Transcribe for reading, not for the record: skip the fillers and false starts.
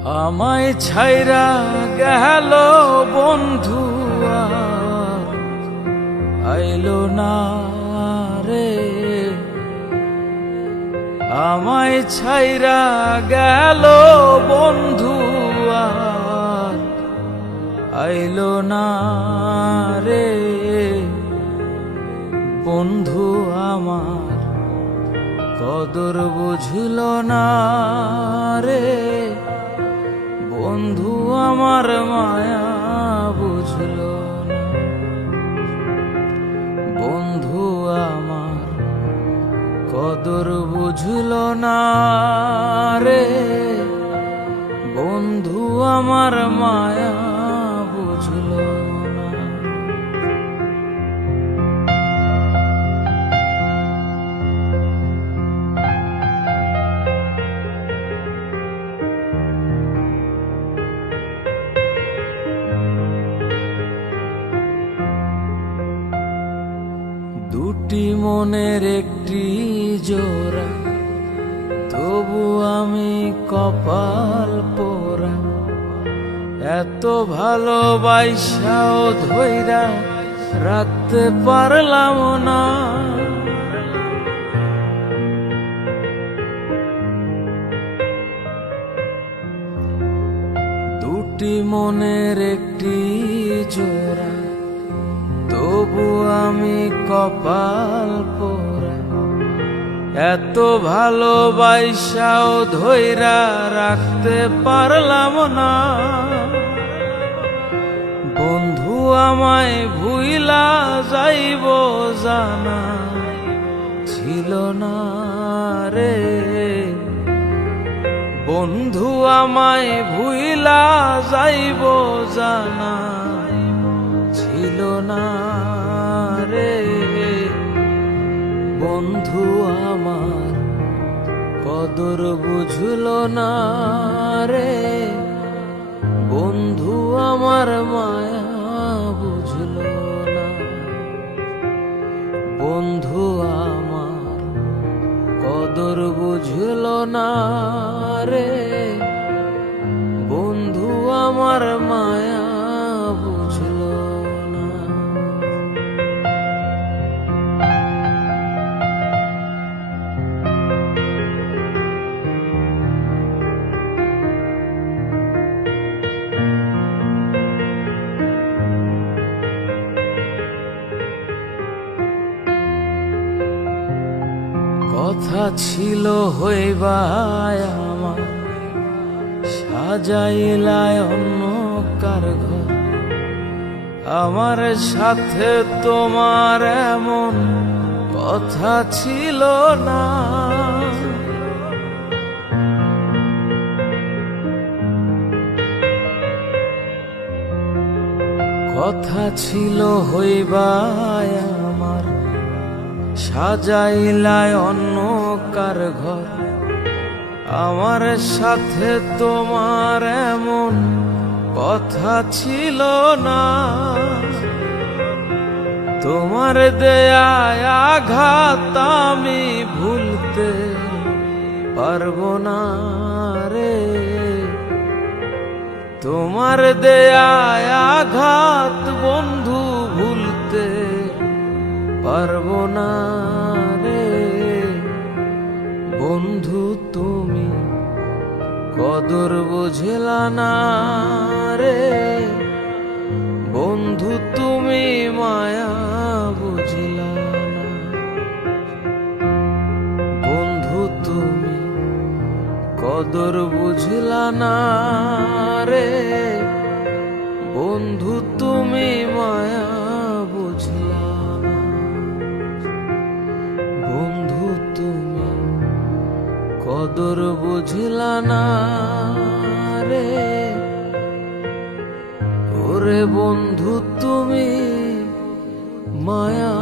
আমায় ছাইরা গেল বন্ধু আইলো না রে, আমায় ছাইরা গেল বন্ধু আইলো না রে। বন্ধু আমার কদর বুঝল না রে, বন্ধু আমার মায়া বুঝল না। বন্ধু আমার কদর বুঝল না রে, বন্ধু আমার মায়া বুঝল না। দুটি মনের একটি জোড়া, তবু আমি কপাল পোড়া। এত ভালোবাসাও ধইরা রাখতে পারলাম না। দুটি মনের একটি জোড়া, তবু আমি কপাল পোড়া। এত ভালোবাসাও ধইরা রাখতে পারলাম না। বন্ধু আমায় ভুইলা যাইব জানা ছিল না রে, বন্ধু আমায় ভুইলা যাইব জানা ছিল না রে। বন্ধু আমার কদর বুঝল না রে, বন্ধু আমার মায়া বুঝল না। বন্ধু আমার কদর বুঝল না রে, বন্ধু আমার মায়া বুঝল না। কথা ছিল হইবায় আমার, সাজাইলায় অন্য কার ঘর। আমার সাথে তোমার এমন কথা ছিল না। কথা ছিল হইবায় আমার, সাজাইলায় অন্য কার ঘর। আমার সাথে তোমার এমন কথা ছিল না। তোমার দেয়ায় আঘাত আমি ভুলতে পারবো না রে, তোমার দেয়ায় আঘাত বন্ধু ভুলতে পারবো না রে। বন্ধু তুমি কদর বুঝলা না রে, বন্ধু তুমি মায়া বুঝলা না। বন্ধু তুমি কদর বুঝলা না রে, বন্ধু তুমি মায়া বুঝলা না। বন্ধু তুমি কদর বুঝলা না রে, ওরে বন্ধু তুমি মায়া